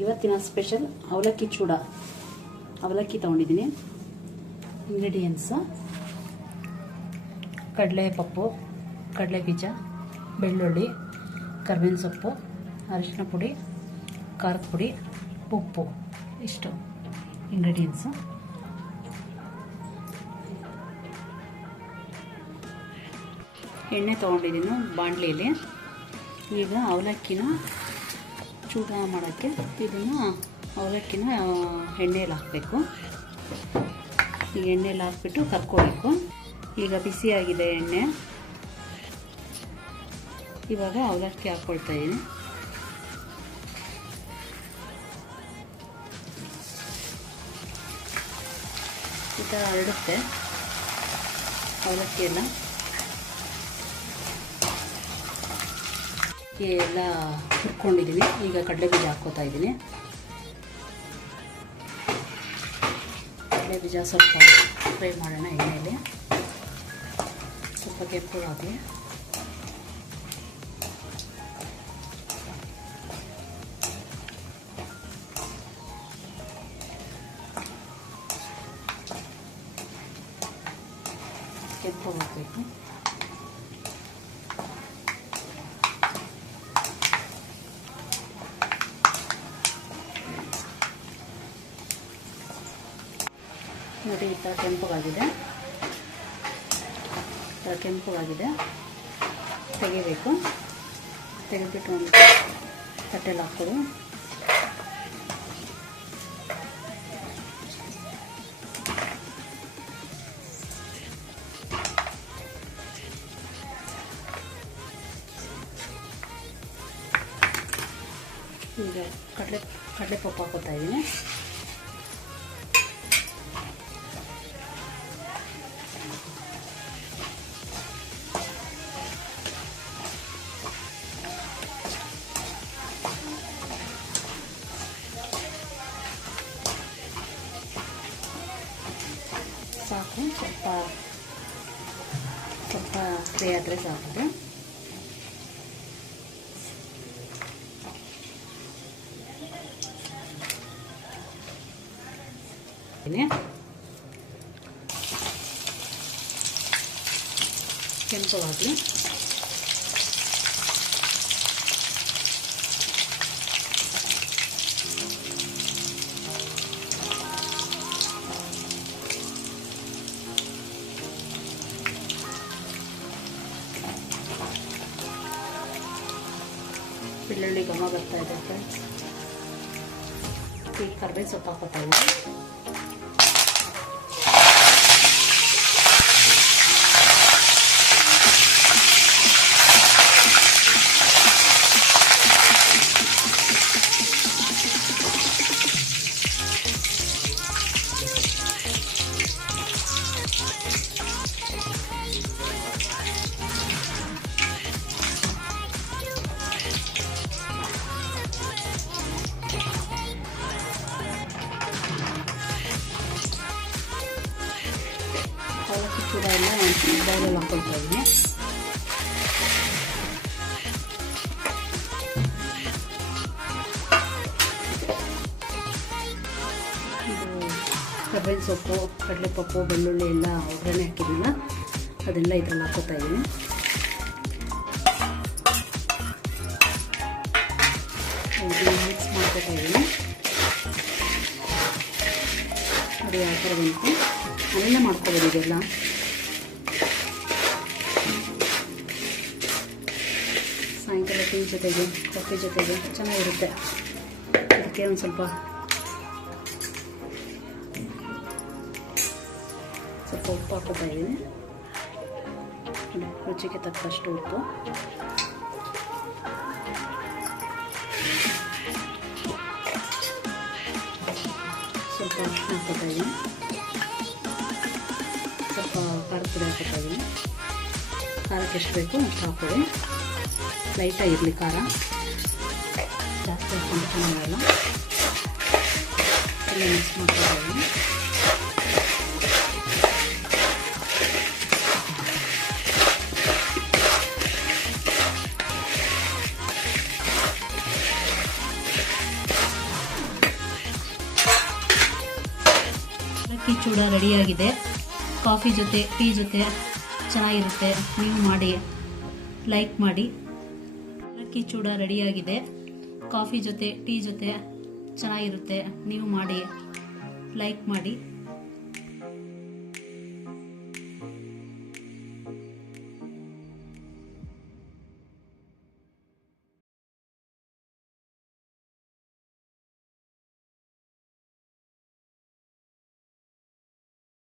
ಇವತ್ತಿನ ಸ್ಪೆಷಲ್ ಅವಲಕ್ಕಿ ಚೂಡ. ಅವಲಕ್ಕಿ ತೊಗೊಂಡಿದ್ದೀನಿ. ಇಂಗ್ರೀಡಿಯೆಂಟ್ಸು: ಕಡಲೆಪಪ್ಪು, ಕಡಲೆ ಬೀಜ, ಬೆಳ್ಳುಳ್ಳಿ, ಕರ್ಬೇವಿನ ಸೊಪ್ಪು, ಅರಿಶಿನ ಪುಡಿ, ಖಾರದ ಪುಡಿ, ಉಪ್ಪು. ಇಷ್ಟು ಇಂಗ್ರೀಡಿಯೆಂಟ್ಸು. ಎಣ್ಣೆ ತೊಗೊಂಡಿದ್ದೀನಿ ಬಾಣಲೆಯಲ್ಲಿ. ಈಗ ಅವಲಕ್ಕಿನ ಚೂಡ ಮಾಡೋಕ್ಕೆ ಇದನ್ನು ಅವಲಕ್ಕಿನ ಎಣ್ಣೆಯಲ್ಲಿ ಹಾಕಬೇಕು. ಈಗ ಎಣ್ಣೆಯಲ್ಲಿ ಹಾಕ್ಬಿಟ್ಟು ಕರ್ಕೋಬೇಕು. ಈಗ ಬಿಸಿಯಾಗಿದೆ ಎಣ್ಣೆ. ಇವಾಗ ಅವಲಕ್ಕಿ ಹಾಕ್ಕೊಳ್ತಾ ಇದ್ದೀನಿ. ಈ ಥರ ಹರಡುತ್ತೆ ಅವಲಕ್ಕಿ ಎಲ್ಲ ಹುರ್ಕೊಂಡಿದ್ದೀನಿ. ಈಗ ಕಡಲೆ ಬೀಜ ಹಾಕ್ಕೋತಾ ಇದ್ದೀನಿ. ಕಡಲೆ ಬೀಜ ಸ್ವಲ್ಪ ಫ್ರೈ ಮಾಡೋಣ ಎಣ್ಣೆಯಲ್ಲಿ. ಸ್ವಲ್ಪ ಕೆಂಪಗಾಗಲಿ. ಕೆಂಪಗಾಗಬೇಕು. ನೋಡಿ, ಈ ಥರ ಕೆಂಪಗಾಗಿದೆ. ತೆಗಿಬೇಕು. ತೆಗೆದ್ಬಿಟ್ಟು ಒಂದು ತಟ್ಟೆಲಿ ಹಾಕೋದು. ಈಗ ಕಡಲೆಪಪ್ಪು ಹಾಕೋತಾ ಇದ್ದೀನಿ. ಸಾಕು. ಸ್ವಲ್ಪ ಫ್ರೈ ಆದರೆ ಸಾಕು. ಕೆಂಪಗಾಗಲಿ. ಬೆಳ್ಳುಳ್ಳಿ ಘಮ ಬರ್ತಾ ಇದೆ ಫ್ರೆಂಡ್ಸ್. ಈಗ ಕರ್ಬೇವಿನ ಸೊಪ್ಪು ಹಾಕೋತಾ ಇದ್ದೀನಿ. ಅವಲಕ್ಕಿ ಚೂಡ ಎಲ್ಲ ಬೌಲಲ್ಲಿ ಹಾಕ್ಕೊಳ್ತಾ ಇದ್ದೀನಿ. ಇದು ಕರ್ಬೇವಿನ ಸೊಪ್ಪು, ಕಡಲೆಪಪ್ಪು, ಬೆಳ್ಳುಳ್ಳಿ ಎಲ್ಲ ಒಗ್ಗರಣೆ ಹಾಕಿದ್ದಿಲ್ಲ, ಅದೆಲ್ಲ ಇದ್ರಲ್ಲಿ ಹಾಕ್ಕೊತಾ ಇದ್ದೀನಿ. ಮಿಕ್ಸ್ ಮಾಡ್ಕೊತಾ ಇದ್ದೀನಿ. ಅದು ಯಾವ ಥರ ಬಂತು ಮನೆಯಲ್ಲೇ ಮಾಡ್ಕೊಬೋದು. ಇದೆಲ್ಲ ಸಾಯಂಕಾಲ ಟೀ ಜೊತೆಗೆ, ಕಾಫಿ ಜೊತೆಗೆ ಚೆನ್ನಾಗಿರುತ್ತೆ. ಅದಕ್ಕೆ ಒಂದು ಸ್ವಲ್ಪ ಉಪ್ಪು ಹಾಕೋತಾ ಇದ್ದೀನಿ. ರುಚಿಗೆ ತಕ್ಕಷ್ಟು ಉಪ್ಪು. ಸ್ವಲ್ಪ ಅರಿಶಿನ ಹಾಕೋತಾ ಇದ್ದೀನಿ. ಸ್ವಲ್ಪ ಖಾರದ ಪುಡಿ ಹಾಕೋತಾ ಇದ್ದೀನಿ. ಖಾರಕ್ಕೆ ಎಷ್ಟು ಬೇಕು ಅಷ್ಟು ಹಾಕೊಳ್ಳಿ. ಲೈಟಾಗಿರಲಿ ಖಾರ, ಜಾಸ್ತಿ ಹಾಕೊಂಡು ಚೆನ್ನಾಗಲ್ಲ. ಎಲ್ಲ ಮಿಕ್ಸ್ ಮಾಡ್ಕೊತಾ ಇದ್ದೀನಿ. ಅವಲಕ್ಕಿ ಚೂಡ ರೆಡಿಯಾಗಿದೆ. ಕಾಫಿ ಜೊತೆ ಟೀ ಜೊತೆ ಚೆನ್ನಾಗಿರುತ್ತೆ. ನೀವು ಮಾಡಿ, ಲೈಕ್ ಮಾಡಿ. ಅವಲಕ್ಕಿ ಚೂಡ ರೆಡಿಯಾಗಿದೆ. ಕಾಫಿ ಜೊತೆ ಟೀ ಜೊತೆ ಚೆನ್ನಾಗಿರುತ್ತೆ. ನೀವು ಮಾಡಿ, ಲೈಕ್ ಮಾಡಿ.